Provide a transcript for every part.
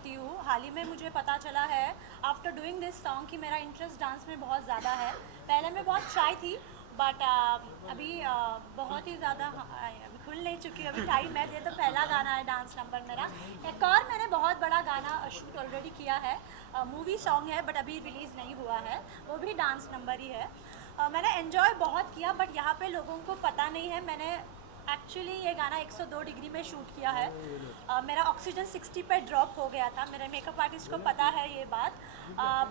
करती हूँ। हाल ही में मुझे पता चला है आफ्टर डूइंग दिस सॉन्ग कि मेरा इंटरेस्ट डांस में बहुत ज़्यादा है। पहले मैं बहुत शाई थी, बट अभी बहुत ही ज़्यादा अभी खुल नहीं चुकी, अभी टाइम है। ये तो पहला गाना है डांस नंबर मेरा। एक और मैंने बहुत बड़ा गाना शूट ऑलरेडी किया है, मूवी सॉन्ग है बट अभी रिलीज़ नहीं हुआ है, वो भी डांस नंबर ही है। मैंने एन्जॉय बहुत किया, बट यहाँ पे लोगों को पता नहीं है मैंने एक्चुअली ये गाना 102 डिग्री में शूट किया है। मेरा ऑक्सीजन 60 पे ड्रॉप हो गया था। मेरे मेकअप आर्टिस्ट को पता है ये बात,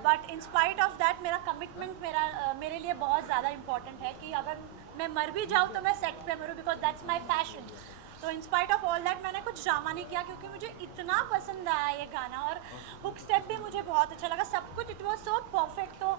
but in spite of that मेरा कमिटमेंट मेरे लिए बहुत ज़्यादा इम्पॉर्टेंट है कि अगर मैं मर भी जाऊँ तो मैं सेट पे मरूँ, बिकॉज दैट्स माई पैशन। तो in spite of all that मैंने कुछ ड्रामा नहीं किया, क्योंकि मुझे इतना पसंद आया ये गाना, और हुक स्टेप भी मुझे बहुत अच्छा लगा। सब कुछ इट वॉज सो परफेक्ट। तो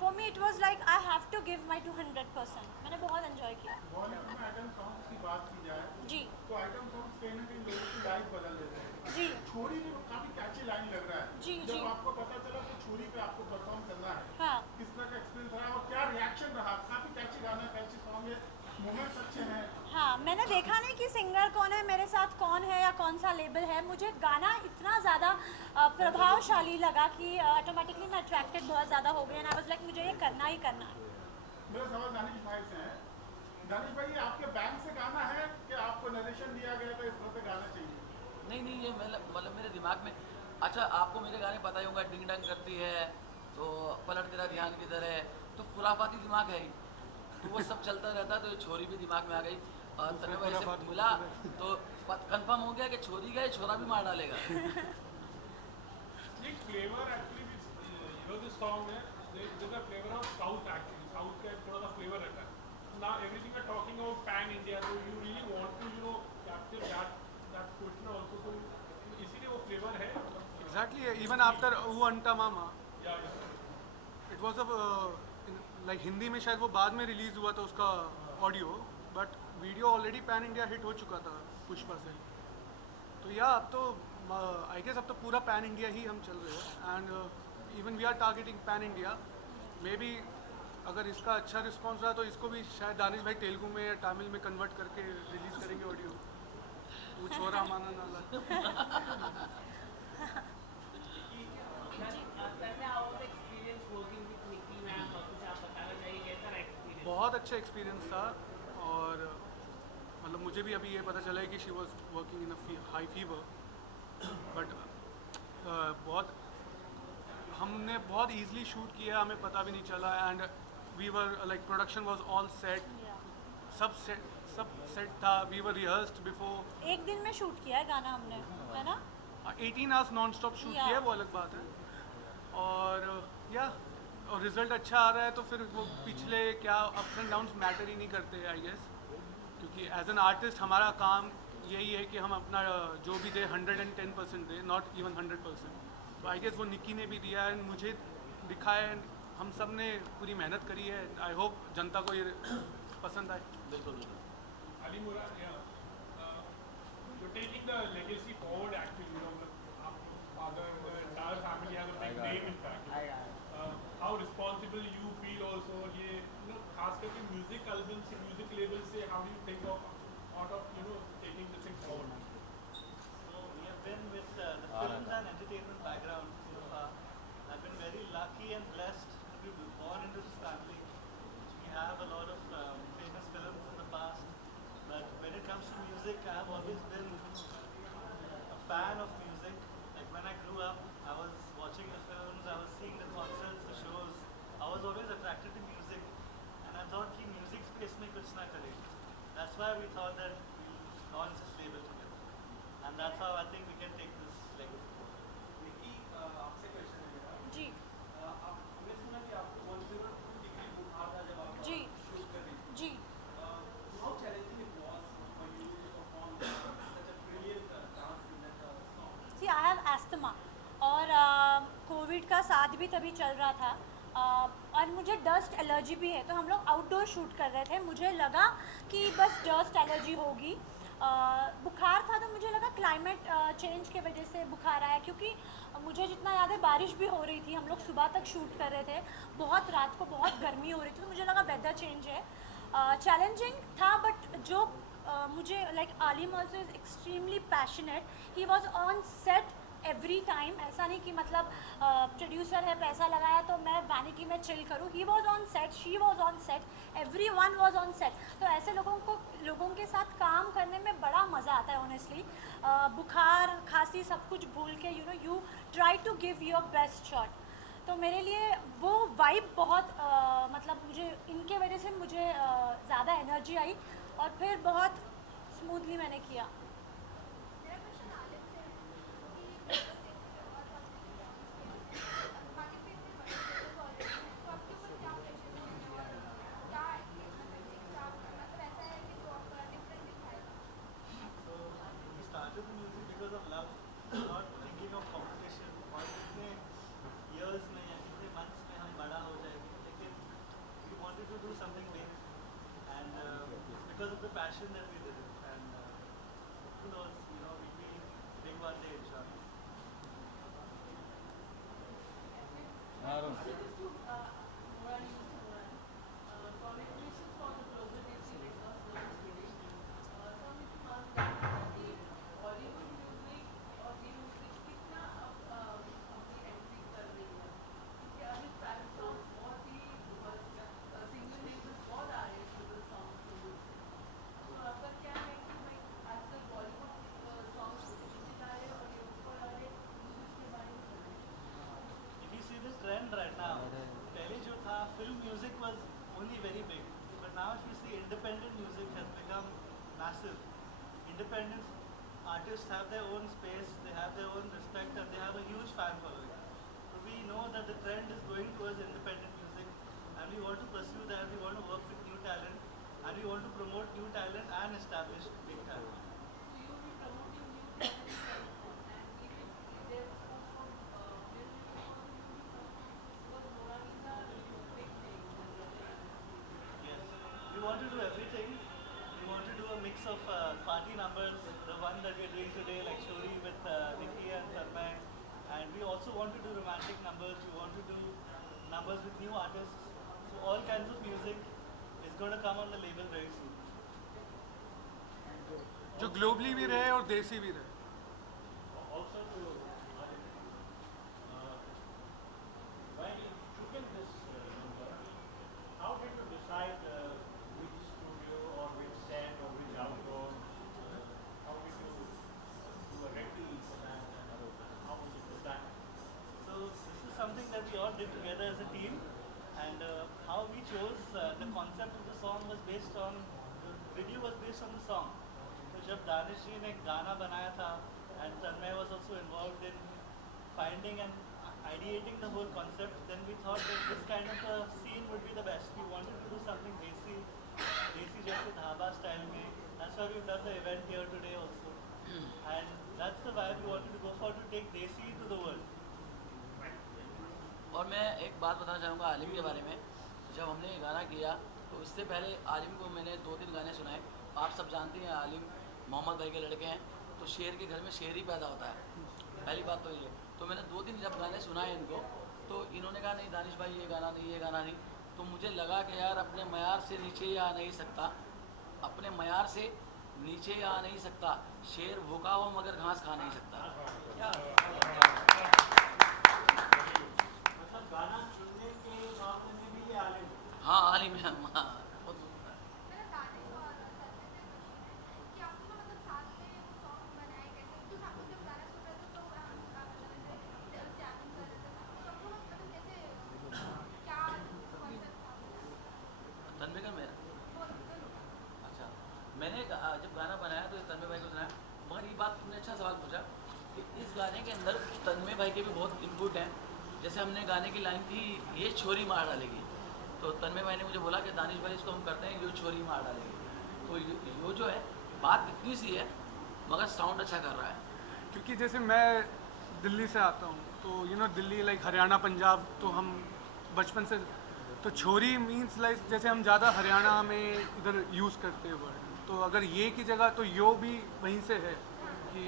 for me it was like I have to give my 200%। मैंने बहुत एंजॉय किया। बॉलीवुड में आइटम सॉन्ग्स की बात की जाए जी तो आइटम सॉन्ग्स कहीं ना कहीं लोगों की लाइफ बदल देते हैं। जी छोरी भी काफी कैची लाइन लग रहा है। जी जी। जब आपको पता चला कि छोरी पे आपको परफॉर्म करना है, हाँ, किस तरह का एक्सपीरियंस रहा और क्या रिएक्शन रहा? काफी कैची गाना, कैची सॉन्ग है, मोमेंट्स अच्छे हैं। हाँ, मैंने देखा नहीं कि सिंगर कौन है, मेरे साथ कौन है या कौन सा लेबल है। मुझे गाना इतना ज़्यादा प्रभावशाली लगा कि ऑटोमेटिकली मैं अट्रैक्टेड बहुत ज़्यादा हो गई, एंड आई वाज लाइक मुझे ये करना ही करना है। मेरा सवाल दानिश भाई से है। दानिश भाई, ये आपके बैंक से गाना है कि आपको नरेशन दिया गया था इस तरह से गाना चाहिए? नहीं नहीं, ये मतलब मेरे दिमाग में। अच्छा, आपको मेरे गाने पता ही होगा, डिंग डंग करती है तो पलट तेरा ध्यान किधर है, तो खुराफाती दिमाग है ही, तो वो सब चलता रहता है। तो ये छोरी भी दिमाग में आ गई, और तने वैसे मिला तो कंफर्म हो गया कि छोरी गए छोरा भी मार डालेगा। ये फ्लेवर एक्चुअली दिस सॉन्ग है, there's a flavor of south actually, south का एक थोड़ा सा फ्लेवर रहता है ना। Everything we are talking about pan India, तो you really want to capture that question also, तो इसीलिए वो फ्लेवर है मतलब। Exactly. Even after "U Anta Mama", या it was a like Hindi में शायद वो बाद में रिलीज हुआ था उसका audio, but video already pan India hit हो चुका था पुष्पा से। तो या अब तो आई गेस अब तो पूरा पैन इंडिया ही हम चल रहे हैं, and even we are targeting pan India. Maybe अगर इसका अच्छा रिस्पॉन्स रहा तो इसको भी शायद दानिश भाई तेलुगु में या तमिल में कन्वर्ट करके रिलीज करेंगे ऑडियो। वो छोरा माना नाला। बहुत अच्छा एक्सपीरियंस था, और मतलब मुझे भी अभी ये पता चला है कि she was working in a high fever, but बहुत हमने बहुत ईजिली शूट किया, हमें पता भी नहीं चला, and we were like production was all set, सब सेट था, वी वर रिहर्स्ड बिफोर। एक दिन में शूट किया है गाना हमने, है ना? 18 hours non stop shoot Yeah. किया है, वो अलग बात है। और या और रिजल्ट अच्छा आ रहा है, तो फिर वो पिछले क्या अप्स एंड डाउन्स मैटर ही नहीं करते आई गेस, क्योंकि एज एन आर्टिस्ट हमारा काम यही है कि हम अपना जो भी दे 110% दे, नॉट इवन 100%। तो आई गेस वो निक्की ने भी दिया है, मुझे दिखाया है, हम सब ने पूरी मेहनत करी है। आई होप जनता को ये पसंद आए। बिल्कुल बिल्कुल। Ali Murad, you're taking the legacy forward actually, आप father, the entire family has a big name in fact. How responsible you feel also, ये खास करके म्यूजिक एल्बम से, म्यूजिक लेवल से, how do you think of out of taking the thing forward? So we have been with the films and entertainment background so far. I've been very lucky and blessed to be born into this family. We have a lot of famous films in the past, but when it comes to music, I have always been a fan of music. Like when I grew up, I was watching the films, I was seeing the concerts, the shows. I was always attracted to music, and I thought कि music space में कुछ ना करें. That's why we thought that we'll launch this label together, and that's how I think we can take this legacy forward. निकी, आपसे question है मेरा। जी हमने सुना कि आपको 102 डिग्री बुखार था जब आप जी शूट कर रही थी। जी। How challenging it was for you to perform such a brilliant dance in that song? See I have asthma, और कोविड का साथ भी तभी चल रहा था, और मुझे डस्ट एलर्जी भी है। तो हम लोग आउटडोर शूट कर रहे थे, मुझे लगा कि बस डस्ट एलर्जी होगी। बुखार था तो मुझे लगा क्लाइमेट चेंज के वजह से बुखार आया, क्योंकि मुझे जितना याद है बारिश भी हो रही थी, हम लोग सुबह तक शूट कर रहे थे, बहुत रात को बहुत गर्मी हो रही थी, तो मुझे लगा वेदर चेंज है। चैलेंजिंग था, बट जो मुझे लाइक आलिम also is extremely passionate, he was on set every time, ऐसा नहीं कि मतलब प्रोड्यूसर है पैसा लगाया तो मैं वैनिटी में चिल करूँ. He was on set, she was on set, everyone was on set. तो ऐसे लोगों के साथ काम करने में बड़ा मज़ा आता है ऑनेस्टली. बुखार खांसी सब कुछ भूल के you try to give your best shot. तो मेरे लिए वो वाइब बहुत मतलब मुझे इनके वजह से मुझे ज़्यादा एनर्जी आई और फिर बहुत स्मूथली मैंने किया. So we started the music because of love, not thinking of competition और कितने years में या कितने months में हम बड़ा हो जाएंगे. लेकिन we wanted to do something big, and it's because of the passion that we did it. And who knows, we'll be big one day, inshallah. Congratulations for the global debut because of the inspiration. Some months back, Bollywood music और ये music कितना अब अपनी entry कर रही है. क्योंकि अभी private songs बहुत ही single labels बहुत आ रहे हैं sugar songs के रूप से. तो आपका क्या है कि भाई आजकल Bollywood songs नीचे जा रहे हैं और ये ऊपर आ रहे हैं, music के बारे में बताइए. If you see the trend right now, पहले जो था film music was only very big, but now if you see independent music has become massive. Independent artists have their own space, they have their own respect, and they have a huge fan following. So we know that the trend is going towards independent music, and we want to pursue that. We want to work with new talent, and we want to promote new talent and establish big talent. So you will be promoting new talent and even there was scope for music because Mona Lisa is a big thing. Yes, we want to do everything. We want to do a mix of party numbers, the one that we're doing today, like Shori with Nikki and Tanmay, and we also want to do romantic numbers. We want to do numbers with new artists. So all kinds of music is going to come on the label very soon. जो globally भी रहे और देसी भी रहे. Also to while shooting this number, how did you decide which studio or which set or which outdoor? How did you do a rental for that and how was it designed? So this is something that we all did together as a team, and how we chose the concept of the song was based on the video was based on the song. So जब दानिश जी ने गाना बनाया था, and Tanmay was also involved in finding and ideating the whole concept, then we thought that this kind of a scene would be the best. We wanted to do something desi जैसे dhaba style में. That's why we've done the event here today also, and that's the vibe we wanted to go for, to take desi to the world. और मैं एक बात बताना चाहूँगा आलिम के बारे में. जब हमने ये गाना किया तो इससे पहले आलिम को मैंने 2-3 गाने सुनाए. आप सब जानते हैं आलिम मोहम्मद भाई के लड़के हैं, तो शेर के घर में शेर ही पैदा होता है. पहली बात तो ये. तो मैंने 2-3 जब गाने सुनाए इनको, तो इन्होंने कहा नहीं दानिश भाई ये गाना नहीं, ये गाना नहीं. तो मुझे लगा कि यार अपने मयार से नीचे आ नहीं सकता, अपने मयार से नीचे आ नहीं सकता. शेर भूखा हो मगर घास खा नहीं सकता. मतलब गाना चुनने के मामले में भी ये आलिम है. हाँ आलिम है. हाँ बहुत तन्मय का मेरा. अच्छा मैंने जब गाना बनाया तो तन्मय भाई को सुनाया. मगर ये बात तुमने अच्छा सवाल पूछा कि इस गाने के अंदर तन्मय भाई के भी बहुत इनपुट हैं. जैसे हमने गाने की लाइन थी ये छोरी मार डालेगी, तो तन्मय भाई ने मुझे बोला कि दानिश भाई इसको हम करते हैं ये छोरी मार डालेगी. तो ये जो है बात इतनी सी है मगर साउंड अच्छा कर रहा है. क्योंकि जैसे मैं दिल्ली से आता हूँ, तो दिल्ली लाइक हरियाणा पंजाब, तो हम बचपन से तो छोरी मीन्स लाइक जैसे हम ज़्यादा हरियाणा में इधर यूज़ करते हैं वर्ड. तो अगर ये की जगह तो यो भी वहीं से है कि,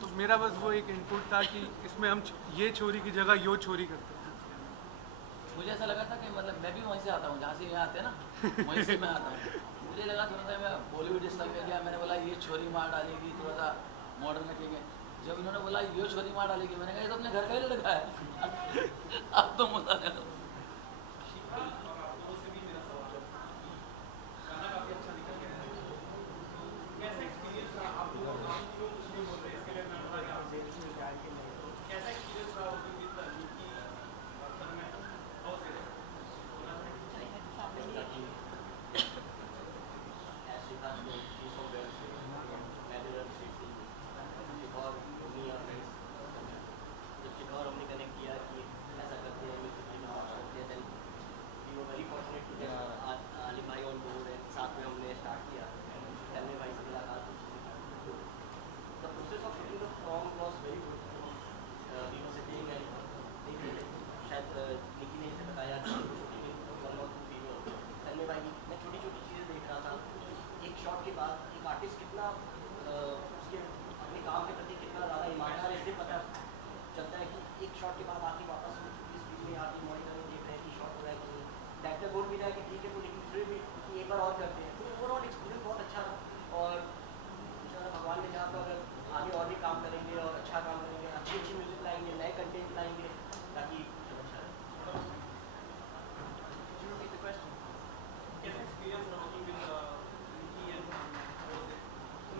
तो मेरा बस वो एक इनपुट था कि इसमें हम ये छोरी की जगह यो छोरी करते हैं. मुझे ऐसा लगा था कि मतलब मैं भी वहीं से आता हूँ जहाँ से यहाँ आते हैं ना, वहीं से मैं आता हूँ. मुझे लगा थोड़ा सा मैं बॉलीवुड स्टाइल में गया, मैंने बोला ये छोरी मार डालेगी, थोड़ा सा मॉडर्न रखेंगे. जब इन्होंने बोला यो छोरी मार डालेगी, मैंने कहा ये तो अपने घर का ही लड़का है। अब तो मजा ले लो।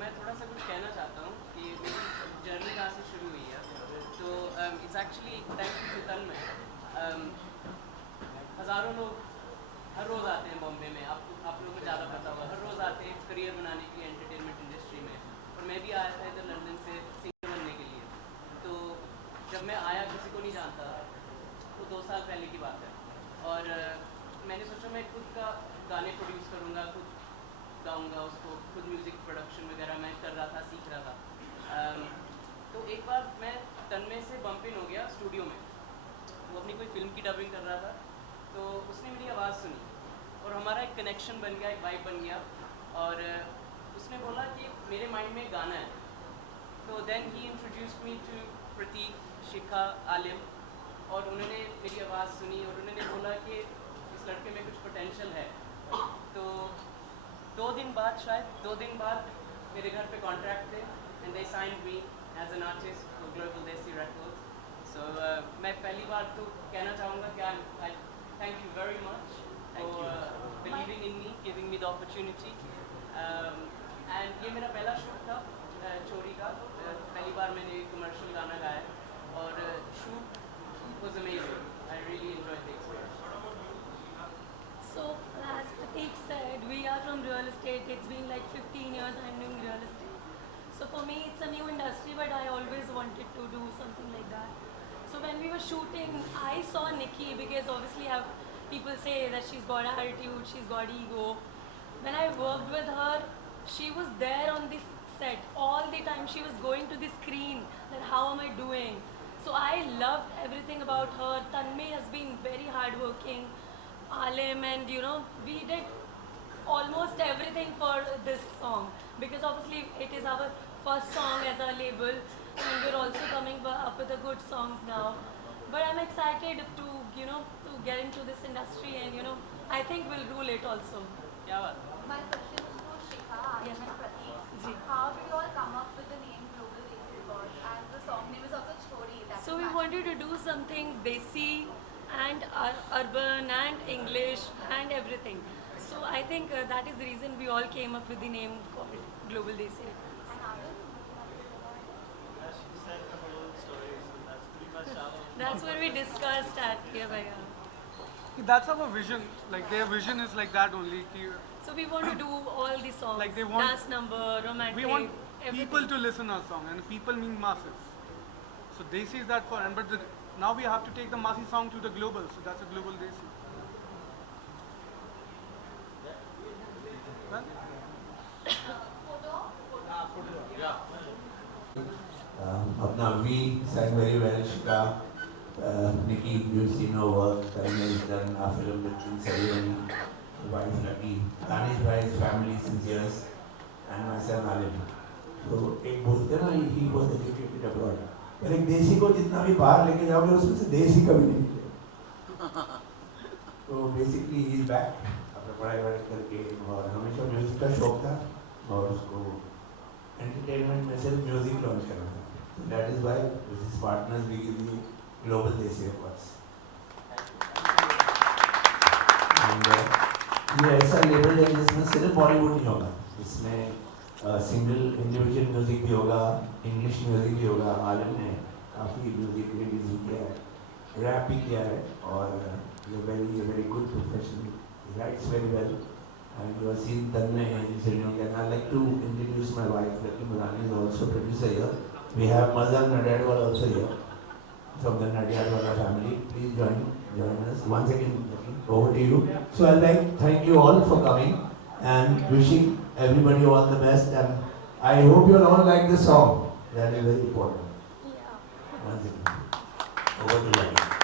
मैं थोड़ा सा कुछ कहना चाहता हूँ कि मेरी जर्नी कहाँ से शुरू हुई है। तो इट्स एक्चुअली थैंक्स टू तन्मय। हज़ारों लोग हर रोज़ आते हैं बॉम्बे में, आप लोगों को ज़्यादा पता होगा, हर रोज़ आते हैं करियर बनाने के लिए एंटरटेनमेंट इंडस्ट्री में। और मैं भी आया था इधर लंदन से सिंगर बनने के लिए। तो जब मैं आया किसी को नहीं जानता, तो 2 साल पहले की बात है। और मैंने सोचा मैं खुद का गाने प्रोड्यूस करूँगा, खुद गाऊंगा उसको, खुद म्यूज़िक प्रोडक्शन वगैरह मैं कर रहा था, सीख रहा था। तो एक बार मैं तन्मय से बम्प इन हो गया स्टूडियो में। वो अपनी कोई फिल्म की डबिंग कर रहा था, तो उसने मेरी आवाज़ सुनी और हमारा एक कनेक्शन बन गया, एक वाइब बन गया। और उसने बोला कि मेरे माइंड में गाना है। तो देन ही introduced me to Prateek, Shikha, Alim. और उन्होंने मेरी आवाज़ सुनी और उन्होंने बोला कि इस लड़के में कुछ पोटेंशियल है। तो 2 दिन बाद, शायद 2 दिन बाद मेरे घर पे कॉन्ट्रैक्ट थे and they signed me as an artist for global desi records. So मैं पहली बार तो कहना चाहूँगा कि I thank you very much for believing in me, giving me the opportunity. And ये मेरा पहला शूट था चोरी का। पहली बार मैंने कमर्शियल गाना गाया और shoot was amazing. I really enjoyed the experience. So, as Prateek said, we are from real estate. It's been like 15 years I'm doing real estate. So for me, it's a new industry, but I always wanted to do something like that. So when we were shooting, I saw Nikki because obviously people say that she's got attitude, she's got ego. When I worked with her, she was there on this set all the time. She was going to the screen that how am I doing. So I loved everything about her. Tanmay has been very hardworking. Alim, and we did almost everything for this song because obviously it is our first song as a label and we're also coming up with the good songs now. But I'm excited to to get into this industry and I think we'll rule it also. क्या बात? My question is for Shikha, Alim Yes. and Prateek. Ji. How did you all come up with the name Global Desi Records as the song name is also Chori? So we wanted to do something desi and urban and English and everything. So I think that is the reason we all came up with the name called Global Desi. And Alim? She said the whole story, so that's pretty much our That's what we discussed at here, Bhaiya. That's our vision. Like their vision is like that only. So we want to do all the songs, Like they want- dance number, romantic, We want everything. people to listen our song, and people mean masses. So Desi is that for, and but now we have to take the Masi song to the global. So that's a global Desi. Well, Apna we sang very well. Shika, Nikki, you've seen her work. Tanmay has done our film with King Sariyani, the wife Lucky, Danish Bhai's family since years, and my son Alim. So एक बोलते ना he was educated abroad. पर एक देसी को जितना भी बाहर लेके जाओगे उसमें से देसी कभी नहीं मिलेगा. तो basically he is back. अपना पढ़ाई करके और हमेशा म्यूजिक का शौक था और उसको एंटरटेनमेंट में सिर्फ म्यूजिक लॉन्च करना था. That is why with his partners we give the global Desi Records. And ये ऐसा लेवल है जिसमें सिर्फ बॉलीवुड नहीं होगा, इसमें सिंगल इंडिविजुअल म्यूजिक भी होगा, इंग्लिश म्यूजिक भी होगा. आलम ने काफ़ी म्यूजिक रिलीज भी किया है, रैप भी किया है, और very good professional. He writes very well. And you have seen Tanmay and Srinyogi. And I'd like to introduce my wife. Lucky Murani is also producer here. We have Mazhar Nadiadwala also here from the Nadiadwala family. Please join us. Once again, Lucky, over to you. So I'd like to thank you all for coming and wishing everybody all the best. And I hope you all like the song. That is very important. Yeah. Once again, over to Lucky.